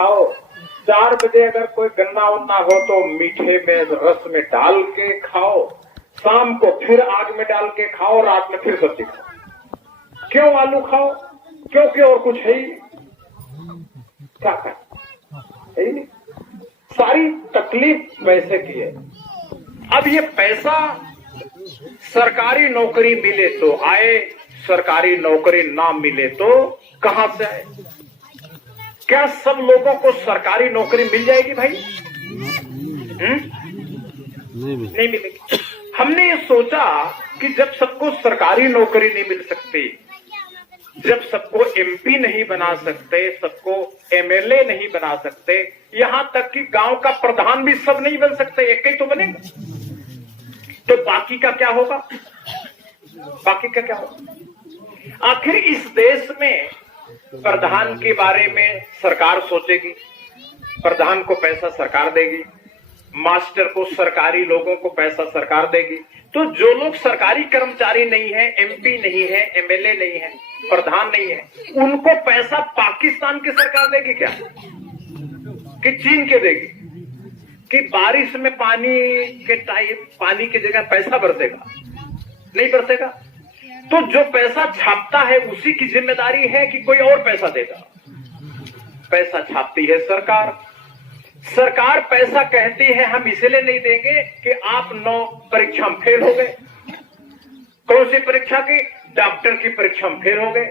खाओ। 4 बजे अगर कोई गन्ना वन्ना हो तो मीठे में रस में डाल के खाओ, शाम को फिर आग में डाल के खाओ, रात में फिर सब्जी खाओ। क्यों आलू खाओ? क्योंकि और कुछ है ही क्या है ही नहीं। सारी तकलीफ पैसे की है। अब ये पैसा सरकारी नौकरी मिले तो आए, सरकारी नौकरी ना मिले तो कहां से आए? क्या सब लोगों को सरकारी नौकरी मिल जाएगी भाई? नहीं मिलेगी। हमने ये सोचा कि जब सबको सरकारी नौकरी नहीं मिल सकती, जब सबको एमपी नहीं बना सकते, सबको एमएलए नहीं बना सकते, यहां तक कि गांव का प्रधान भी सब नहीं बन सकते, एक ही तो बनेगा, तो बाकी का क्या होगा? बाकी का क्या होगा? आखिर इस देश में प्रधान के बारे में सरकार सोचेगी, प्रधान को पैसा सरकार देगी, मास्टर को, सरकारी लोगों को पैसा सरकार देगी। तो जो लोग सरकारी कर्मचारी नहीं है, एमपी नहीं है, एमएलए नहीं है, प्रधान नहीं है, उनको पैसा पाकिस्तान की सरकार देगी क्या? कि चीन के देगी? कि बारिश में पानी के टाइम पानी की जगह पैसा बरसेगा? नहीं बरसेगा। तो जो पैसा छापता है उसी की जिम्मेदारी है कि कोई और पैसा देगा? पैसा छापती है सरकार। सरकार पैसा कहती है हम इसलिए नहीं देंगे कि आप 9 परीक्षा में फेल हो गए। कौन सी परीक्षा की? डॉक्टर की परीक्षा में फेल हो गए,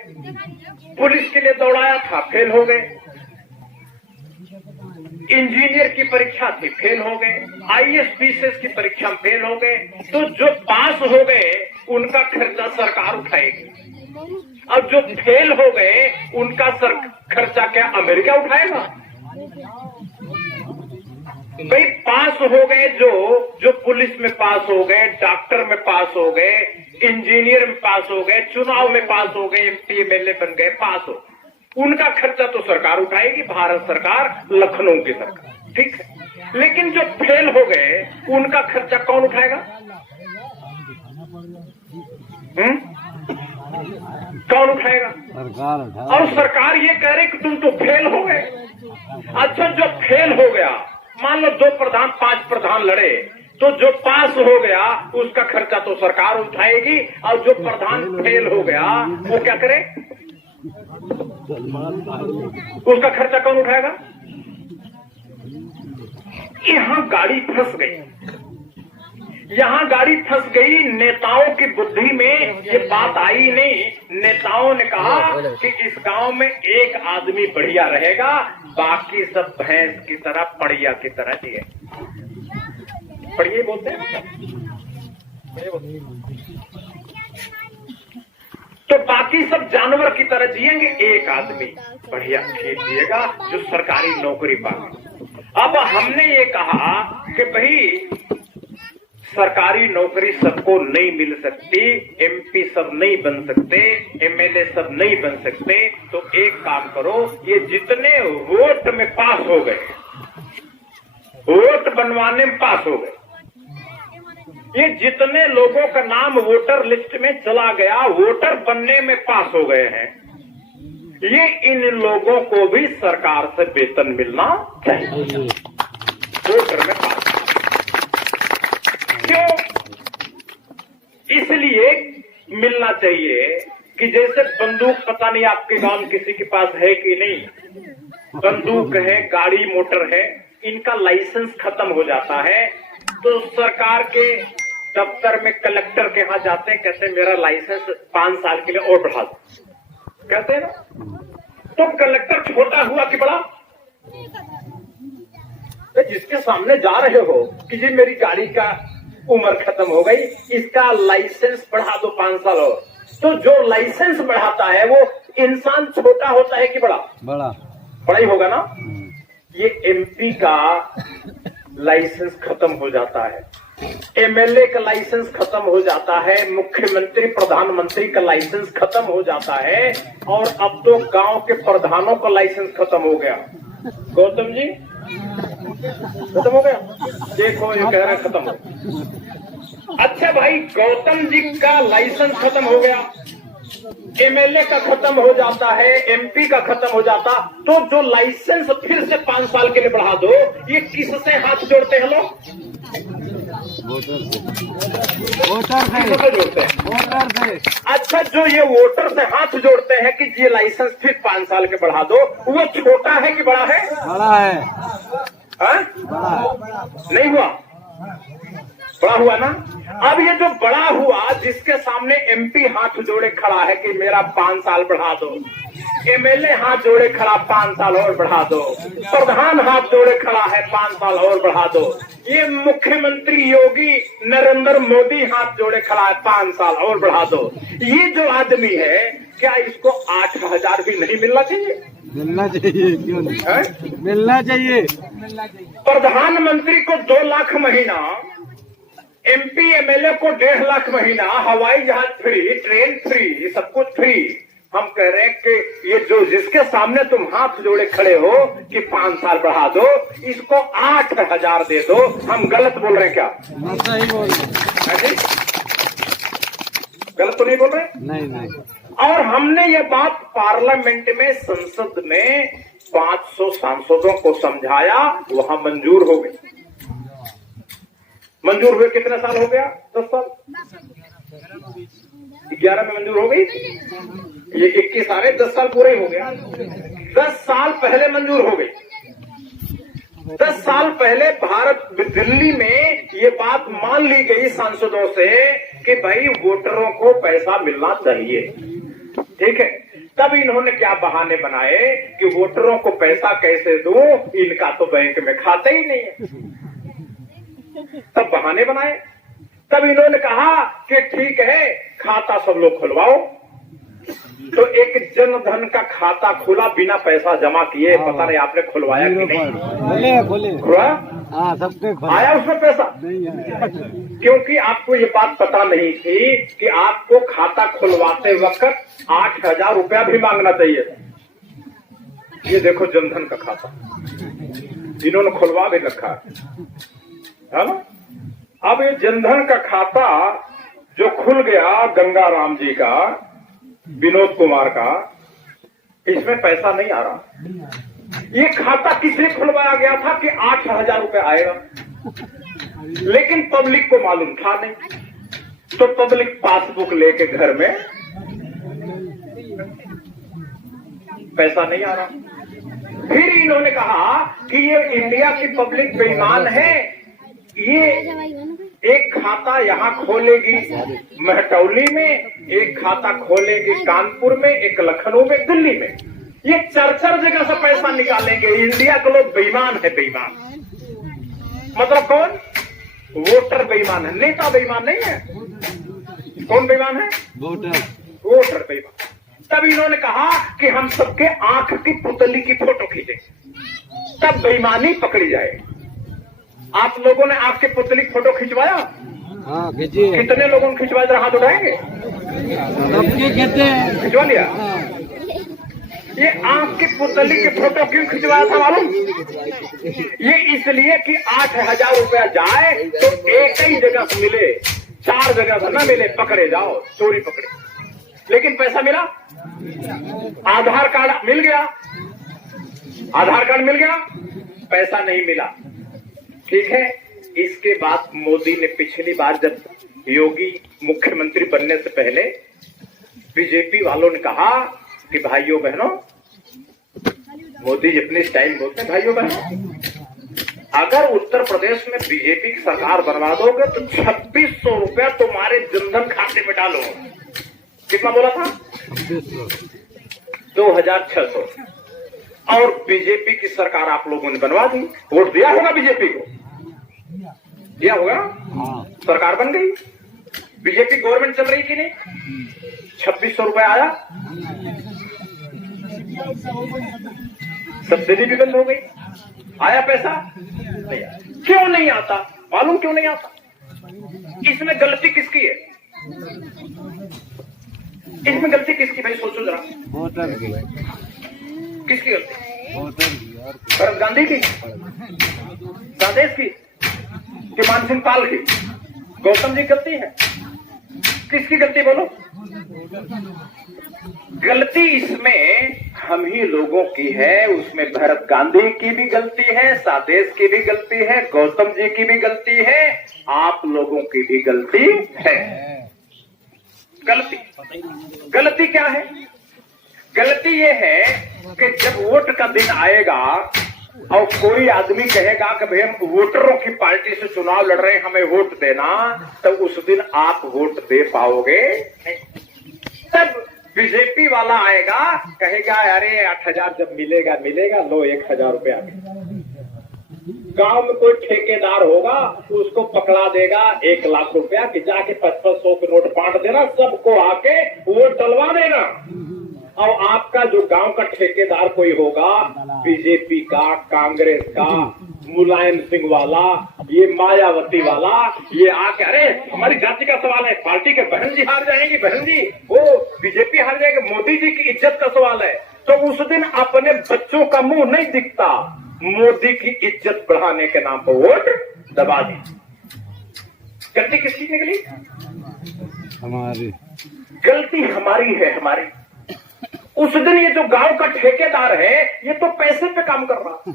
पुलिस के लिए दौड़ाया था, फेल हो गए, इंजीनियर की परीक्षा थी, फेल हो गए, आईएएस पीसीएस की परीक्षा में फेल हो गए। तो जो पास हो गए उनका खर्चा सरकार उठाएगी, और जो फेल हो गए उनका खर्चा क्या अमेरिका उठाएगा? भाई पास हो गए, जो पुलिस में पास हो गए, डॉक्टर में पास हो गए, इंजीनियर में पास हो गए, चुनाव में पास हो गए, एमपी एमएलए बन गए, पास हो, उनका खर्चा तो सरकार उठाएगी, भारत सरकार, लखनऊ की सरकार, ठीक है। लेकिन जो फेल हो गए उनका खर्चा कौन उठाएगा? कौन उठाएगा? सरकार। और सरकार ये कह रही कि तुम तो फेल हो गए। अच्छा, जो फेल हो गया, मान लो 2 प्रधान 5 प्रधान लड़े, तो जो पास हो गया उसका खर्चा तो सरकार उठाएगी, और जो प्रधान फेल हो गया वो क्या करे? उसका खर्चा कौन उठाएगा? यहां गाड़ी फंस गई, यहां गाड़ी फंस गई। नेताओं की बुद्धि में ये बात आई नहीं। नेताओं ने कहा कि इस गांव में एक आदमी बढ़िया रहेगा, बाकी सब भैंस की तरह, पड़िया की तरह जिए। पढ़िए बोलते हैं, तो बाकी सब जानवर की तरह जिएंगे, एक आदमी बढ़िया ठीक जिएगा जो सरकारी नौकरी पाए। अब हमने ये कहा कि भाई सरकारी नौकरी सबको नहीं मिल सकती, एमपी सब नहीं बन सकते, एमएलए सब नहीं बन सकते, तो एक काम करो, ये जितने वोट में पास हो गए, वोट बनवाने में पास हो गए, ये जितने लोगों का नाम वोटर लिस्ट में चला गया, वोटर बनने में पास हो गए हैं, ये इन लोगों को भी सरकार से वेतन मिलना चाहिए। वोटर में पास क्यों? इसलिए मिलना चाहिए कि जैसे बंदूक, पता नहीं आपके गांव में किसी के पास है कि नहीं, बंदूक है, गाड़ी मोटर है, इनका लाइसेंस खत्म हो जाता है तो सरकार के दफ्तर में कलेक्टर के यहाँ जाते हैं, कहते हैं मेरा लाइसेंस 5 साल के लिए और बढ़ा दो, कहते हैं ना। तो कलेक्टर छोटा हुआ कि बड़ा, तो जिसके सामने जा रहे हो कि जी मेरी गाड़ी का उम्र खत्म हो गई, इसका लाइसेंस बढ़ा दो 5 साल और, तो जो लाइसेंस बढ़ाता है वो इंसान छोटा होता है कि बड़ा? बड़ा ही होगा ना। ये एमपी का लाइसेंस खत्म हो जाता है, एमएलए का लाइसेंस खत्म हो जाता है, मुख्यमंत्री प्रधानमंत्री का लाइसेंस खत्म हो जाता है, और अब तो गांव के प्रधानों का लाइसेंस खत्म हो गया। गौतम जी खत्म हो गया, देखो ये कह रहे खत्म हो। अच्छा भाई, गौतम जी का लाइसेंस खत्म हो गया, एमएलए का खत्म हो जाता है, एमपी का खत्म हो जाता, तो जो लाइसेंस फिर से 5 साल के लिए बढ़ा दो, ये किससे हाथ जोड़ते हैं लोग? वोटर से जोड़ते हैं। वोटर से। अच्छा, जो ये वोटर से हाथ जोड़ते हैं कि ये लाइसेंस फिर 5 साल के बढ़ा दो, वो छोटा है कि बड़ा है? बड़ा है। हाँ? बड़ा नहीं हुआ, बड़ा हुआ ना। अब ये जो बड़ा हुआ, जिसके सामने एमपी हाथ जोड़े खड़ा है कि मेरा 5 साल बढ़ा दो, एमएलए हाथ जोड़े खड़ा 5 साल और बढ़ा दो, प्रधान हाथ जोड़े खड़ा है 5 साल और बढ़ा दो, ये मुख्यमंत्री योगी नरेंद्र मोदी हाथ जोड़े खड़ा है 5 साल और बढ़ा दो। ये जो आदमी है, क्या इसको 8,000 भी नहीं मिलना चाहिए? मिलना चाहिए, क्यों नहीं है? मिलना चाहिए। प्रधानमंत्री को 2 लाख महीना, एमपी एमएलए को 1.5 लाख महीना, हवाई जहाज फ्री, ट्रेन फ्री, सब कुछ फ्री। हम कह रहे हैं कि ये जो जिसके सामने तुम हाथ जोड़े खड़े हो कि 5 साल बढ़ा दो, इसको 8,000 दे दो। हम गलत बोल रहे हैं क्या? सही बोल रहे। गलत तो नहीं बोल रहे? नहीं। और हमने ये बात पार्लियामेंट में, संसद में 500 सांसदों को समझाया, वहां मंजूर हो गई। मंजूर हुए कितने साल हो गया? 10 साल। 11 में मंजूर हो गई, ये 21 आ रहे, 10 साल पूरे ही हो गया। 10 साल पहले मंजूर हो गई। 10 साल पहले भारत, दिल्ली में ये बात मान ली गई सांसदों से कि भाई वोटरों को पैसा मिलना चाहिए, ठीक है। तब इन्होंने क्या बहाने बनाए कि वोटरों को पैसा कैसे दूं, इनका तो बैंक में खाता ही नहीं है। तब बहाने बनाए। तब इन्होंने कहा कि ठीक है, खाता सब लोग खुलवाओ। तो एक जनधन का खाता खुला बिना पैसा जमा किए। पता नहीं आपने खुलवाया कि नहीं? खोले खुला? हाँ, सबके आया उसमें पैसा? नहीं आया। क्योंकि आपको ये बात पता नहीं थी कि आपको खाता खुलवाते वक्त 8,000 रुपया भी मांगना चाहिए। ये देखो जनधन का खाता इन्होंने खुलवा भी रखा है ना। अब ये जनधन का खाता जो खुल गया गंगा राम जी का, विनोद कुमार का, इसमें पैसा नहीं आ रहा। ये खाता किसने खुलवाया गया था कि 8,000 रुपये आएगा, लेकिन पब्लिक को मालूम था नहीं। तो पब्लिक पासबुक लेके घर में पैसा नहीं आ रहा। फिर इन्होंने कहा कि ये इंडिया की पब्लिक बेईमान है, ये एक खाता यहाँ खोलेगी महटौली में, एक खाता खोलेगी कानपुर में, एक लखनऊ में, दिल्ली में, ये 4 जगह से पैसा निकालेंगे। इंडिया के लोग बेईमान है। बेईमान मतलब कौन? वोटर बेईमान है, नेता बेईमान नहीं है। कौन बेईमान है? वोटर बेईमान। तब इन्होंने कहा कि हम सबके आंख की पुतली की फोटो खींचे, तब बेईमानी पकड़ी जाए। आप लोगों ने आंख के पुतली की फोटो खिंचवाया? हाँ, खींचिए। कितने लोगों ने खिंचवाया? जरा हाथ उठाएंगे। खिंचवा लिया? ये आंख की पुतली की फोटो क्यों खिंचवाया था मालूम? ये इसलिए कि 8,000 रुपया जाए तो एक ही जगह से मिले, 4 जगह से न मिले, पकड़े जाओ, चोरी पकड़े। लेकिन पैसा मिला? आधार कार्ड मिल गया, आधार कार्ड मिल गया, पैसा नहीं मिला। ठीक है। इसके बाद मोदी ने पिछली बार जब योगी मुख्यमंत्री बनने से पहले बीजेपी वालों ने कहा कि भाइयों बहनों, मोदी जितनी स्टाइल बोलते हैं, भाइयों बहनों, अगर उत्तर प्रदेश में बीजेपी की सरकार बनवा दोगे तो 2600 रुपया तुम्हारे जनधन खाते में डालो। कितना बोला था? 2,600। और बीजेपी की सरकार आप लोगों ने बनवा दी। वोट दिया होगा बीजेपी को, दिया होगा, सरकार बन गई। बीजेपी गवर्नमेंट चल रही कि नहीं? 2600 रुपए आया, सब्सिडी भी बंद हो गई। आया पैसा? नहीं आया। क्यों नहीं आता मालूम? क्यों नहीं आता? इसमें गलती किसकी है? इसमें गलती किसकी? भाई सोचो जरा। वोटर की। किसकी गलती? वोटर की। भरत गांधी की, राजेश की, कि मान सिंह पाल की, गौतम जी गलती है? किसकी गलती बोलो? गलती इसमें हम ही लोगों की है, उसमें भरत गांधी की भी गलती है, सादेश की भी गलती है, गौतम जी की भी गलती है, आप लोगों की भी गलती है। गलती क्या है? गलती ये है कि जब वोट का दिन आएगा और कोई आदमी कहेगा कि भाई हम वोटरों की पार्टी से चुनाव लड़ रहे हैं, हमें वोट देना, तो उस दिन आप वोट दे पाओगे? तब बीजेपी वाला आएगा, कहेगा अरे 8,000 जब मिलेगा लो 1,000 रुपया। गांव में कोई ठेकेदार होगा, उसको पकड़ा देगा 1 लाख रुपया कि जाके 500 के नोट बांट देना, सबको आके वोट डलवा देना। और आपका जो गांव का ठेकेदार कोई होगा, बीजेपी का, कांग्रेस का, मुलायम सिंह वाला, ये मायावती वाला, ये आके अरे हमारी जाति का सवाल है, पार्टी के बहन जी हार जाएंगी, बहन जी वो बीजेपी हार जाएगी, मोदी जी की इज्जत का सवाल है। तो उस दिन अपने बच्चों का मुंह नहीं दिखता, मोदी की इज्जत बढ़ाने के नाम पर वोट दबा दी। गलती किसकी निकली? हमारी गलती हमारी है, हमारी। उस दिन ये जो गांव का ठेकेदार है, ये तो पैसे पे काम कर रहा,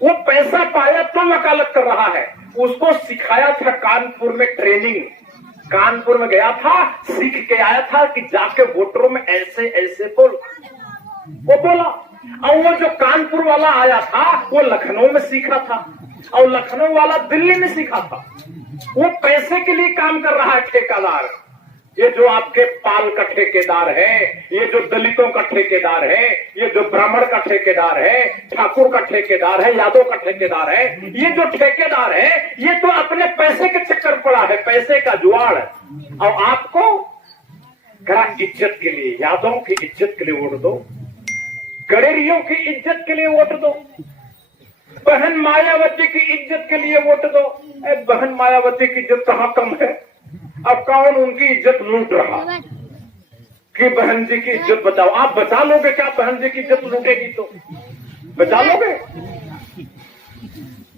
वो पैसा पाया तो वकालत कर रहा है। उसको सिखाया था कानपुर में ट्रेनिंग, कानपुर में गया था, सीख के आया था कि जाके वोटरों में ऐसे ऐसे बोल, वो बोला। और वो जो कानपुर वाला आया था, वो लखनऊ में सीखा था, और लखनऊ वाला दिल्ली में सीखा था। वो पैसे के लिए काम कर रहा है ठेकेदार। ये जो आपके पाल का ठेकेदार है, ये जो दलितों का ठेकेदार है, ये जो ब्राह्मण का ठेकेदार है, ठाकुर का ठेकेदार है, यादव का ठेकेदार है, ये जो ठेकेदार है, ये तो अपने पैसे के चक्कर पड़ा है, पैसे का जुआड़। और आपको कहा इज्जत के लिए, यादवों की इज्जत के लिए वोट दो, गडेरियों की इज्जत के लिए वोट दो, बहन मायावती की इज्जत के लिए वोट दो। बहन मायावती की इज्जत कहां कम है? अब कौन उनकी इज्जत लूट रहा कि बहन जी की इज्जत बचाओ? आप बचा लोगे क्या? बहन जी की इज्जत लूटेगी तो बचा लोगे?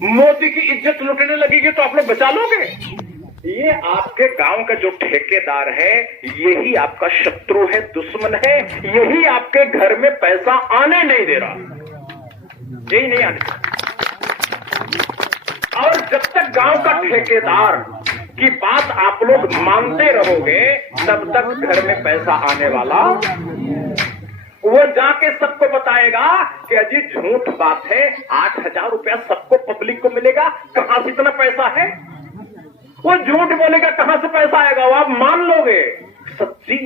मोदी की इज्जत लूटने लगेगी तो आप लोग बचा लोगे? ये आपके गांव का जो ठेकेदार है, यही आपका शत्रु है, दुश्मन है, यही आपके घर में पैसा आने नहीं दे रहा, यही नहीं आने। और जब तक गांव का ठेकेदार की बात आप लोग मानते रहोगे, तब तक घर में पैसा आने वाला। वो जाके सबको बताएगा कि अजी झूठ बात है, 8,000 रुपया सबको पब्लिक को मिलेगा, कहां से इतना पैसा है? वो झूठ बोलेगा, कहां से पैसा आएगा? वो आप मान लोगे सच्ची।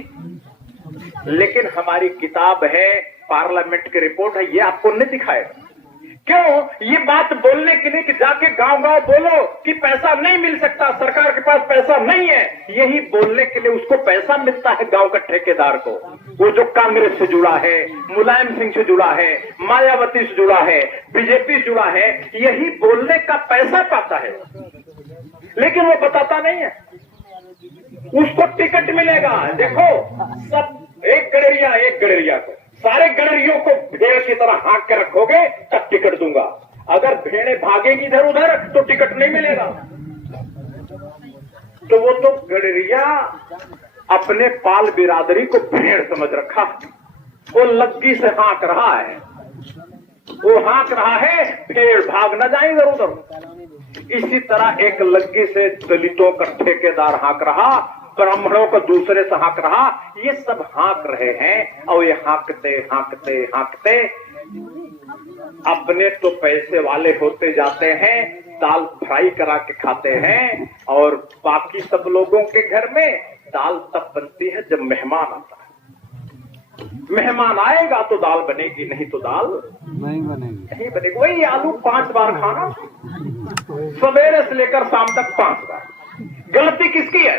लेकिन हमारी किताब है, पार्लियामेंट की रिपोर्ट है, ये आपको नहीं दिखाएगा। क्यों? ये बात बोलने के लिए कि जाके गांव गांव बोलो कि पैसा नहीं मिल सकता, सरकार के पास पैसा नहीं है, यही बोलने के लिए उसको पैसा मिलता है गांव का ठेकेदार को। वो जो कांग्रेस से जुड़ा है, मुलायम सिंह से जुड़ा है, मायावती से जुड़ा है, बीजेपी से जुड़ा है, यही बोलने का पैसा पाता है। लेकिन वो बताता नहीं है, उसको टिकट मिलेगा। देखो सब एक गडरिया को, सारे गडरियों को भेड़ की तरह हाँक के रखोगे तब टिकट दूंगा। अगर भेड़ें भागेगी इधर उधर तो टिकट नहीं मिलेगा। तो वो तो गडरिया अपने पाल बिरादरी को भेड़ समझ रखा, वो लग्गी से हाँक रहा है, वो हाँक रहा है भेड़ भाग न जाए इधर उधर। इसी तरह एक लग्गी से दलितों का ठेकेदार हाँक रहा, ब्राह्मणों को दूसरे से हाँक रहा, ये सब हाँक रहे हैं। और ये हाँकते हाँकते हाँकते अपने तो पैसे वाले होते जाते हैं, दाल फ्राई करा के खाते हैं, और बाकी सब लोगों के घर में दाल तब बनती है जब मेहमान आता है। मेहमान आएगा तो दाल बनेगी, नहीं तो दाल नहीं बनेगी। वही आलू 5 बार खाना, सवेरे से लेकर शाम तक 5 बार। गलती किसकी है?